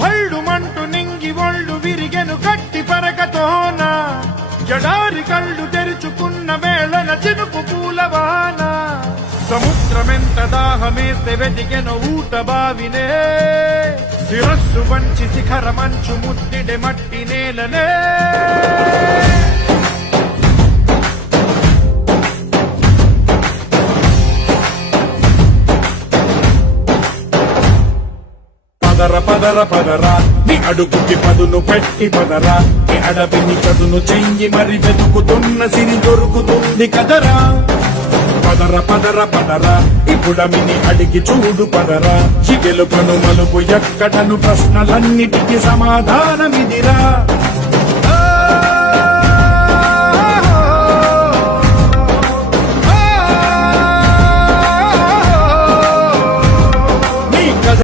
భళ్ళు మంటు నింగి ఒళ్ళు విరిగెను గట్టి పరకతోన జడారి కళ్ళు తెరుచుకున్న వేళన చినుకు పూలవాన సముద్రమెంత దాహమేస్తే వెతికెను ఊట బావినే శిరస్సు వంచి శిఖర మంచు ముద్దిడె మట్టి నేలనే పదర పదర పదరా నీ అడుగుకి పదును పెట్టి పదరా నీ అడవిని చదును చెయ్యి మరి వెతుకుతున్న సిరి దొరుకుతుంది కదరా పదర పదర పదరా ఇప్పుడమిని అడిగి చూడు పదరా ఈ గెలుపను మలుపు ఎక్కడను ప్రశ్నలన్నిటికీ సమాధానమిదిరా